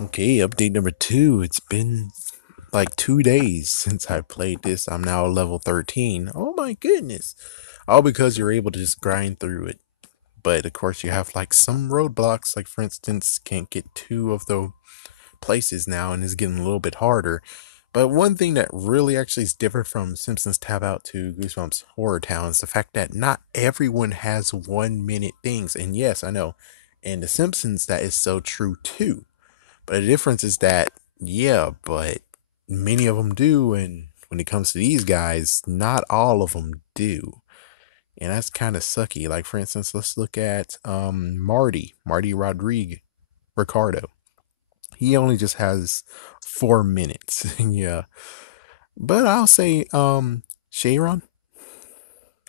Okay, update number two. It's been like 2 days since I played this. I'm now level 13. Oh my goodness. All because you're able to just grind through it. But of course, you have like some roadblocks. Like, for instance, can't get two of the places now, and it's getting a little bit harder. But one thing that really actually is different from Simpsons Tab Out to Goosebumps Horror Town is the fact that not everyone has 1 minute things. And yes, I know. In The Simpsons, that is so true too. But the difference is that, yeah, but many of them do, and when it comes to these guys, not all of them do. And that's kind of sucky. Like, for instance, let's look at Marty Rodriguez, Ricardo. He only just has 4 minutes. Yeah. But I'll say Sharon.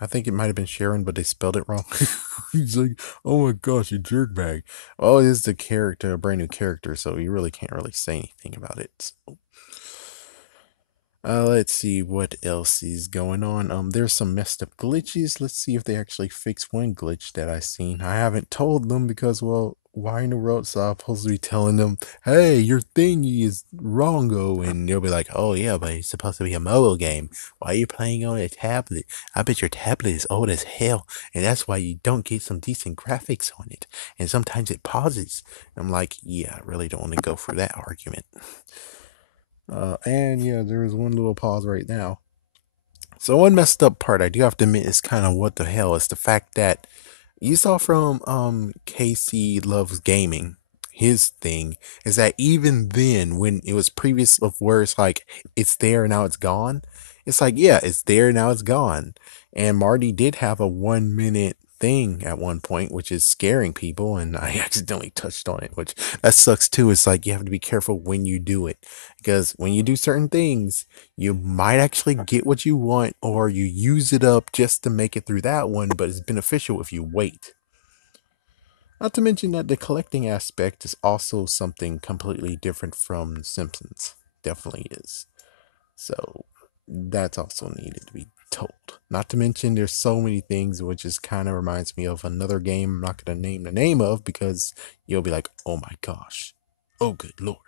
I think it might have been Sharon, but they spelled it wrong. He's like, oh my gosh, you jerkbag. Well, it is the character, a brand new character, so you really can't really say anything about it. So, let's see what else is going on. There's some messed up glitches. Let's see if they actually fix one glitch that I seen. I haven't told them because, well, why in the world so I'm supposed to be telling them, hey, your thingy is wrongo, and they'll be like, oh yeah, but it's supposed to be a mobile game. Why are you playing on a tablet? I bet your tablet is old as hell, and that's why you don't get some decent graphics on it. And sometimes it pauses. I'm like, yeah, I really don't want to go for that argument. And yeah, there is one little pause right now. So one messed up part I do have to admit is kind of what the hell is the fact that you saw from Casey Loves Gaming, his thing is that even then when it was previous of where it's like it's there now it's gone, it's like yeah, it's there now it's gone. And Marty did have a 1 minute thing at one point, which is scaring people, and I accidentally touched on it, which that sucks too. It's like you have to be careful when you do it. Because when you do certain things, you might actually get what you want, or you use it up just to make it through that one, but it's beneficial if you wait. Not to mention that the collecting aspect is also something completely different from The Simpsons. Definitely is. So that's also needed to be told. Not to mention there's so many things which just kind of reminds me of another game I'm not going to name the name of because you'll be like, oh my gosh. Oh good lord.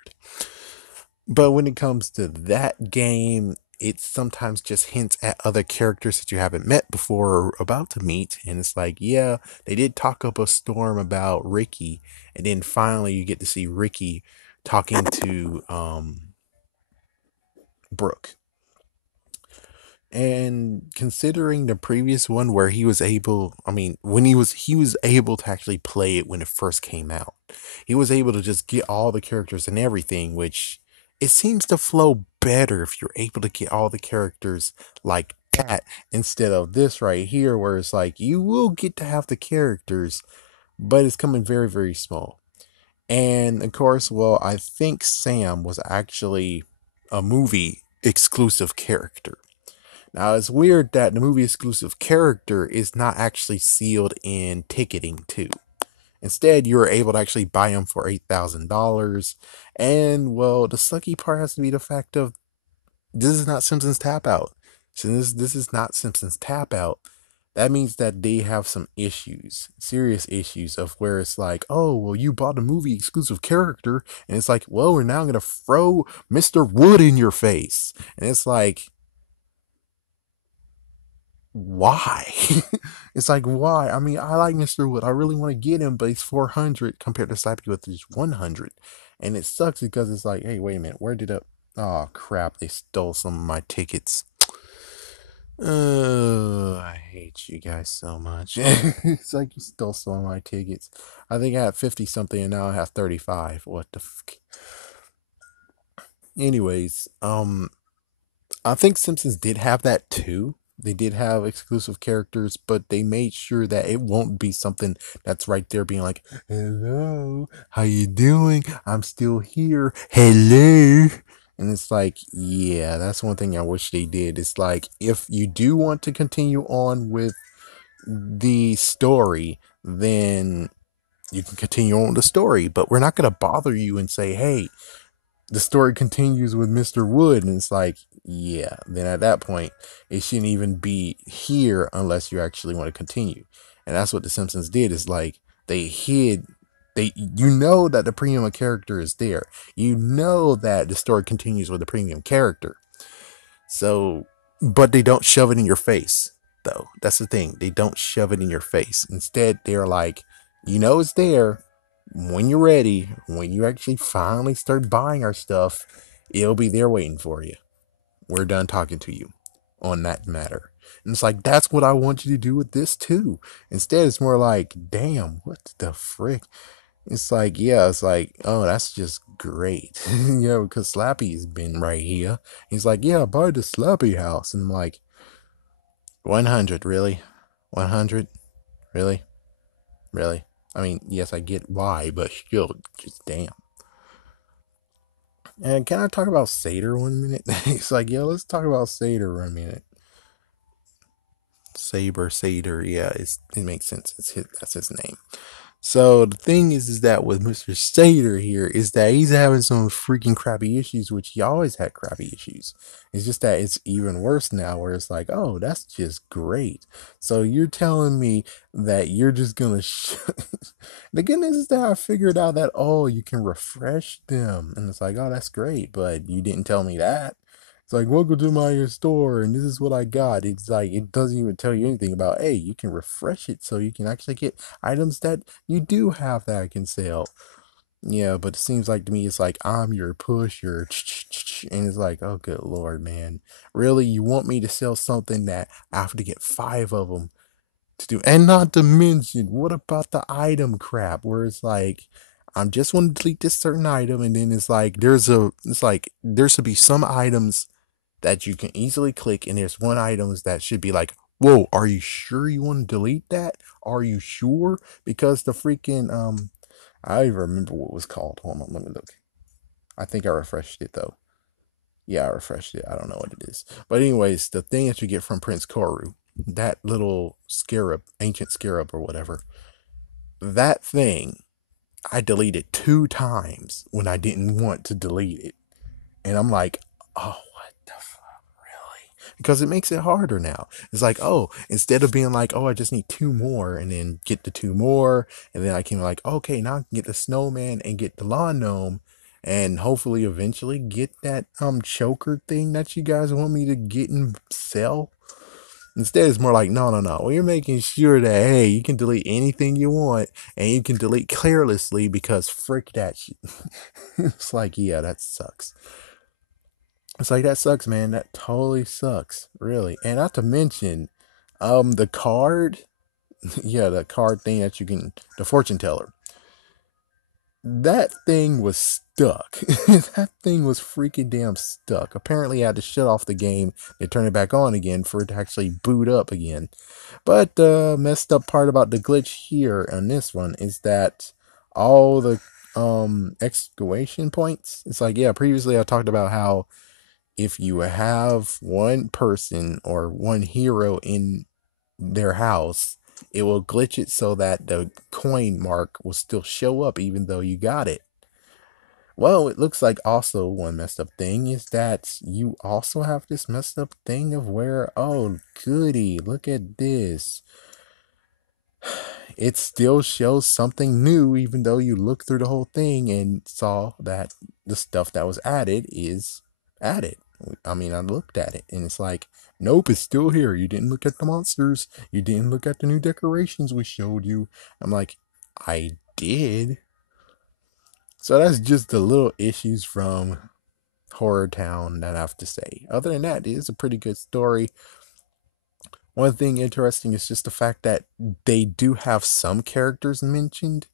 But when it comes to that game, it sometimes just hints at other characters that you haven't met before or about to meet. And it's like, yeah, they did talk up a storm about Ricky. And then finally you get to see Ricky talking to Brooke. And considering the previous one where he was able, I mean, when he was able to actually play it when it first came out. He was able to just get all the characters and everything, which it seems to flow better if you're able to get all the characters like that instead of this right here where it's like you will get to have the characters, but it's coming very, very small. And of course, well, I think Sam was actually a movie exclusive character. Now, it's weird that the movie exclusive character is not actually sealed in ticketing, too. Instead, you are able to actually buy them for $8,000. And, well, the sucky part has to be the fact of this is not Simpsons Tap Out. Since this is not Simpsons Tap Out, that means that they have some issues, serious issues of where it's like, oh, well, you bought a movie exclusive character. And it's like, well, we're now going to throw Mr. Wood in your face. And it's like, why? It's like, why? I mean, I like Mr. Wood. I really want to get him, but he's 400 compared to Slappy with just 100. And it sucks because it's like, hey, wait a minute. Where did it? Oh, crap. They stole some of my tickets. Oh, I hate you guys so much. It's like you stole some of my tickets. I think I had 50 something and now I have 35. What the fuck? Anyways, I think Simpsons did have that too. They did have exclusive characters, but they made sure that it won't be something that's right there being like, "Hello, how you doing? I'm still here. Hello." And it's like, yeah, that's one thing I wish they did. It's like if you do want to continue on with the story, then you can continue on with the story, but we're not going to bother you and say, "Hey, the story continues with Mr. Wood," and it's like, yeah, then at that point, it shouldn't even be here unless you actually want to continue. And that's what The Simpsons did, is like they hid You know that the premium character is there. You know that the story continues with the premium character. So, but they don't shove it in your face, though. That's the thing. They don't shove it in your face. Instead, they're like, you know, it's there. When you're ready, when you actually finally start buying our stuff, it'll be there waiting for you. We're done talking to you on that matter. And it's like, that's what I want you to do with this too. Instead, it's more like, damn, what the frick? It's like, yeah, it's like, oh, that's just great. Because Slappy's been right here. He's like, yeah, buy the Slappy house. And I'm like, 100, really? 100? Really? Really? I mean, yes, I get why, but still, just damn. And can I talk about Seder 1 minute? He's like, yeah, let's talk about Seder 1 minute. Seder, yeah, it makes sense. That's his name. So the thing is that with Mr. Stater here is that he's having some freaking crappy issues, which he always had crappy issues. It's just that it's even worse now, where it's like, oh, that's just great. So you're telling me that you're just gonna. The good news is that I figured out that you can refresh them, and it's like, oh, that's great, but you didn't tell me that. It's like, welcome to my store, and this is what I got. It's like, it doesn't even tell you anything about, hey, you can refresh it so you can actually get items that you do have that I can sell. Yeah, but it seems like to me, it's like, I'm your push, and it's like, oh, good Lord, man. Really? You want me to sell something that I have to get 5 of them to do? And not to mention, what about the item crap where it's like, I'm just want to delete this certain item, and then it's like, there should be some items that you can easily click, and there's one items that should be like, whoa, are you sure you want to delete that? Are you sure? Because the freaking I don't even remember what it was called. Hold on, let me look. I think I refreshed it though. Yeah, I refreshed it. I don't know what it is. But anyways, the thing that you get from Prince Koru, that little scarab, ancient scarab or whatever, that thing I deleted 2 times when I didn't want to delete it. And I'm like, oh, what the fuck, really? Because it makes it harder now. It's like, oh, instead of being like, oh, I just need 2 more and then get the 2 more, and then I can be like, okay, now I can get the snowman and get the lawn gnome, and hopefully eventually get that choker thing that you guys want me to get and sell. Instead, it's more like, no, no, no. We're making sure that, hey, you can delete anything you want, and you can delete carelessly because frick that shit. It's like, yeah, that sucks. It's like, that sucks, man. That totally sucks, really. And not to mention, the card, yeah, the card thing that you can, the fortune teller. That thing was stuck. That thing was freaking damn stuck. Apparently, I had to shut off the game and turn it back on again for it to actually boot up again. But the messed up part about the glitch here on this one is that all the exclamation points. It's like, yeah, previously I talked about how if you have one person or one hero in their house, it will glitch it so that the coin mark will still show up even though you got it. Well, it looks like also one messed up thing is that you also have this messed up thing of where, oh, goody, look at this. It still shows something new, even though you looked through the whole thing and saw that the stuff that was added is added. I mean, I looked at it and it's like, nope, it's still here. You didn't look at the monsters. You didn't look at the new decorations we showed you. I'm like, I did. So that's just the little issues from Horror Town that I have to say. Other than that, it is a pretty good story. One thing interesting is just the fact that they do have some characters mentioned,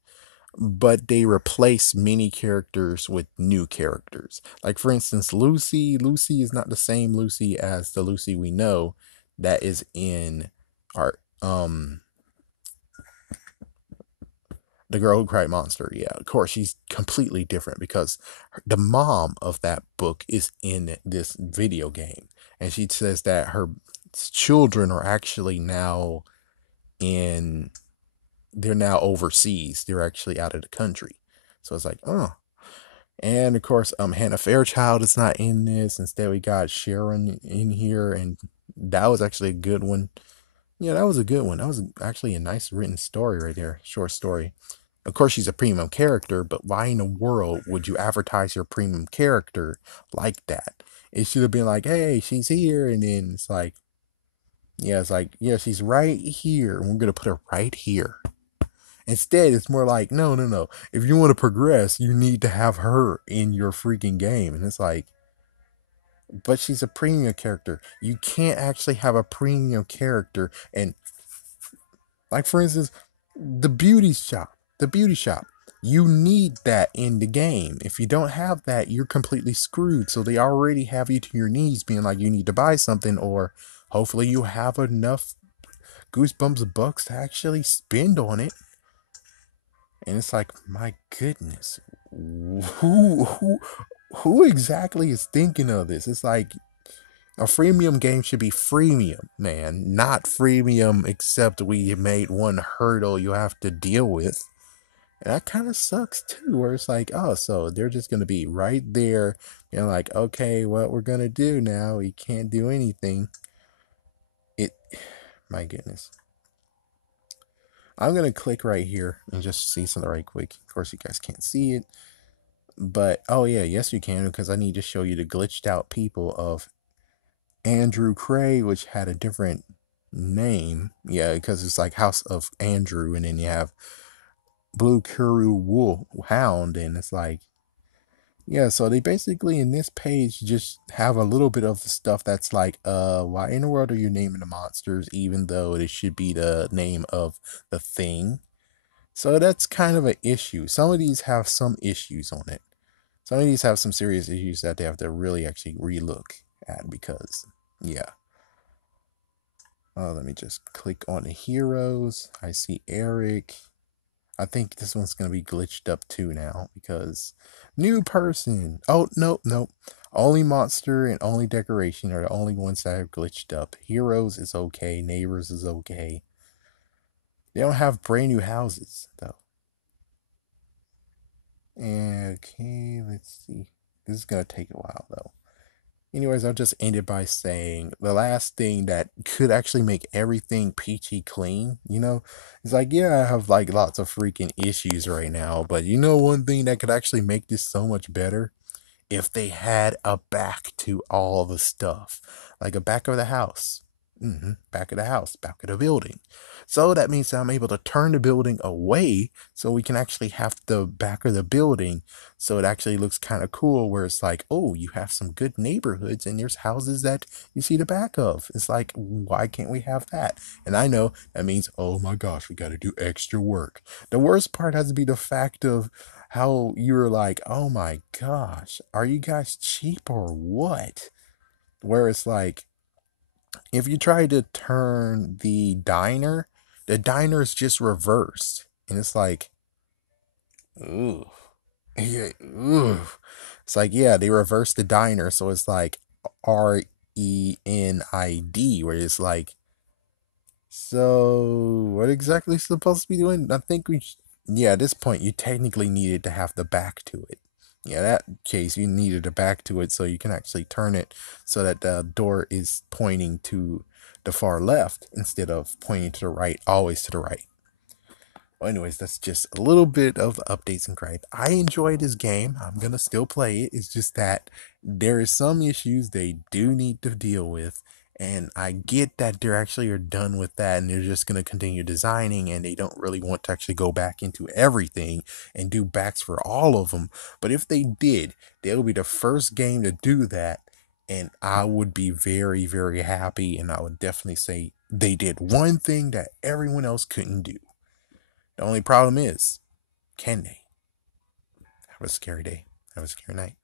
but they replace many characters with new characters. Like, for instance, Lucy. Lucy is not the same Lucy as the Lucy we know that is in our the Girl Who Cried Monster. Yeah, of course, she's completely different because the mom of that book is in this video game. And she says that her children are actually now in, they're now overseas. They're actually out of the country. So it's like, oh. And of course, Hannah Fairchild is not in this. Instead, we got Sharon in here, and that was actually a good one. Yeah, that was a good one. That was actually a nice written story right there, short story. Of course, she's a premium character, but why in the world would you advertise your premium character like that? It should have been like, hey, she's here. And then it's like, yeah, it's like, yeah, she's right here. And we're going to put her right here. Instead, it's more like, no, no, no. If you want to progress, you need to have her in your freaking game. And it's like, but she's a premium character. You can't actually have a premium character and, like, for instance, the beauty shop. You need that in the game. If you don't have that, you're completely screwed. So they already have you to your knees being like, you need to buy something, or hopefully you have enough Goosebumps bucks to actually spend on it. And it's like, my goodness, who exactly is thinking of this? It's like, a freemium game should be freemium, man, not freemium except we made one hurdle you have to deal with. And that kind of sucks too, where it's like, oh, so they're just going to be right there. And like, okay, what we're going to do now, we can't do anything. It, my goodness. I'm going to click right here and just see something right quick. Of course, you guys can't see it. But, oh yeah, yes you can, because I need to show you the glitched out people of Andrew Cray, which had a different name. Yeah, because it's like House of Andrew, and then you have Blue Kuru Wool Hound, and it's like, yeah, so they basically in this page just have a little bit of the stuff that's like, why in the world are you naming the monsters even though it should be the name of the thing? So that's kind of an issue. Some of these have some issues on it. Some of these have some serious issues that they have to really actually relook at because, yeah. Let me just click on the heroes. I see Eric. I think this one's going to be glitched up too now because new person. Oh, nope, nope. Only monster and only decoration are the only ones that have glitched up. Heroes is okay. Neighbors is okay. They don't have brand new houses though. Okay, let's see. This is going to take a while though. Anyways, I'll just end it by saying the last thing that could actually make everything peachy clean, it's like, yeah, I have like lots of freaking issues right now, but one thing that could actually make this so much better? If they had a back to all the stuff, like a back of the house. Back of the house, back of the building. So that means that I'm able to turn the building away so we can actually have the back of the building so it actually looks kind of cool where it's like, oh, you have some good neighborhoods and there's houses that you see the back of. It's like, why can't we have that? And I know that means, oh my gosh, we got to do extra work. The worst part has to be the fact of how you're like, oh my gosh, are you guys cheap or what? Where it's like, if you try to turn the diner is just reversed. And it's like, ooh. Yeah, ooh. It's like, yeah, they reversed the diner. So it's like RENID, where it's like, so, what exactly is supposed to be doing? I think yeah, at this point, you technically needed to have the back to it. Yeah, that case, you needed a back to it so you can actually turn it so that the door is pointing to the far left instead of pointing to the right, always to the right. Well, anyways, that's just a little bit of updates and gripe. I enjoy this game. I'm gonna still play it. It's just that there is some issues they do need to deal with, and I get that they're actually are done with that, and they're just gonna continue designing, and they don't really want to actually go back into everything and do backs for all of them. But if they did, they'll be the first game to do that, and I would be very, very happy, and I would definitely say they did one thing that everyone else couldn't do. The only problem is, can they? Have a scary day. Have a scary night.